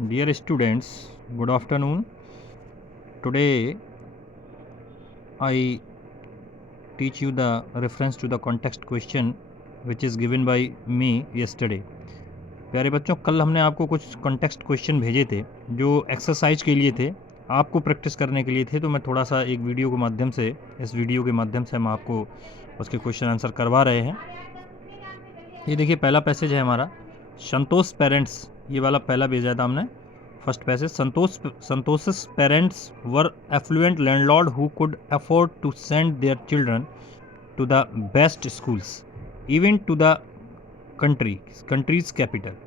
Dear students, good afternoon. Today I teach you the reference to the context question which is given by me yesterday. प्यारे बच्चों, कल हमने आपको कुछ context question भेजे थे जो एक्सरसाइज के लिए थे, आपको प्रैक्टिस करने के लिए थे। तो मैं थोड़ा सा एक वीडियो के माध्यम से, इस वीडियो के माध्यम से हम आपको उसके क्वेश्चन आंसर करवा रहे हैं। ये देखिए, पहला पैसेज है हमारा, संतोष पेरेंट्स, ये वाला पहला भेजा था हमने। फर्स्ट पैसेज, संतोष's parents were affluent landlord who could afford to send their children to the best schools, even to the country's capital.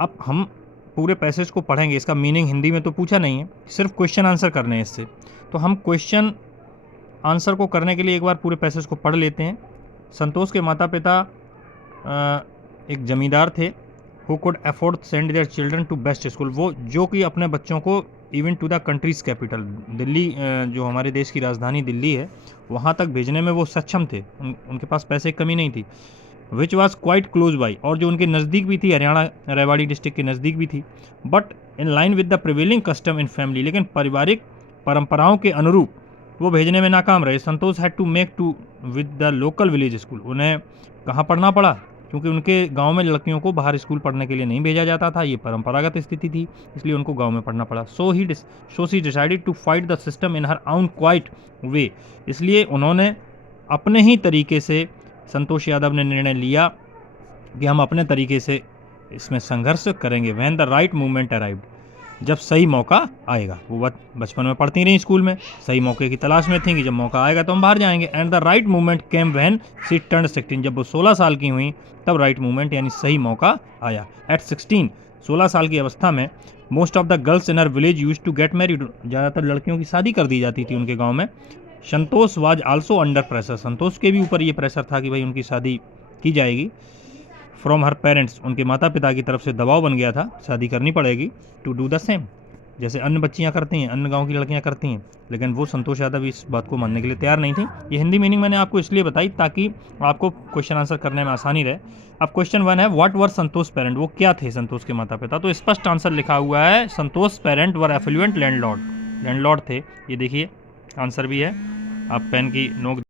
अब हम पूरे पैसेज को पढ़ेंगे, इसका मीनिंग हिंदी में तो पूछा नहीं है, सिर्फ क्वेश्चन आंसर करने हैं इससे। तो हम क्वेश्चन आंसर को करने के लिए एक बार पूरे पैसेज को पढ़ लेते हैं। संतोष के माता पिता एक ज़मींदार थे। Who could afford send their children to best school, वो जो कि अपने बच्चों को even to the country's capital, Delhi, जो हमारे देश की राजधानी दिल्ली है, वहाँ तक भेजने में वो सक्षम थे। उनके पास पैसे की कमी नहीं थी। Which was quite close by, और जो उनके नज़दीक भी थी, हरियाणा रेवाड़ी डिस्ट्रिक्ट के नज़दीक भी थी। But in line with the prevailing custom in family, लेकिन पारिवारिक परंपराओं के अनुरूप वो भेजने में नाकाम रहे। Santosh had to make do with the local village school, उन्हें कहाँ पढ़ना पड़ा, क्योंकि उनके गांव में लड़कियों को बाहर स्कूल पढ़ने के लिए नहीं भेजा जाता था, ये परंपरागत स्थिति थी, इसलिए उनको गांव में पढ़ना पड़ा। So she decided to fight the system in her own quiet way, इसलिए उन्होंने अपने ही तरीके से, संतोष यादव ने निर्णय लिया कि हम अपने तरीके से इसमें संघर्ष करेंगे। When the right movement arrived, जब सही मौका आएगा। वो बचपन में पढ़ती रही स्कूल में, सही मौके की तलाश में थी कि जब मौका आएगा तो हम बाहर जाएंगे। And the right movement came when she turned 16, जब वो 16 साल की हुई तब राइट मूवमेंट यानी सही मौका आया। एट 16, 16 साल की अवस्था में, most of the girls in her village use to get married, ज़्यादातर लड़कियों की शादी कर दी जाती थी उनके गाँव में। संतोष वाज आल्सो अंडर प्रेशर, संतोष के भी ऊपर ये प्रेशर था कि भाई उनकी शादी की जाएगी। फ्रॉम हर पेरेंट्स, उनके माता पिता की तरफ से दबाव बन गया था, शादी करनी पड़ेगी। टू डू द सेम, जैसे अन्य बच्चियां करती हैं, अन्य गांव की लड़कियां करती हैं, लेकिन वो संतोष यादव इस बात को मानने के लिए तैयार नहीं थी। ये हिंदी मीनिंग मैंने आपको इसलिए बताई ताकि आपको क्वेश्चन आंसर करने में आसानी रहे। अब क्वेश्चन 1 है, व्हाट वर संतोष पेरेंट, वो क्या थे संतोष के माता पिता। तो स्पष्ट आंसर लिखा हुआ है, संतोष पेरेंट वर एफ्लुएंट लैंडलॉर्ड, लैंडलॉर्ड थे। ये देखिए आंसर भी है, आप पेन की नोक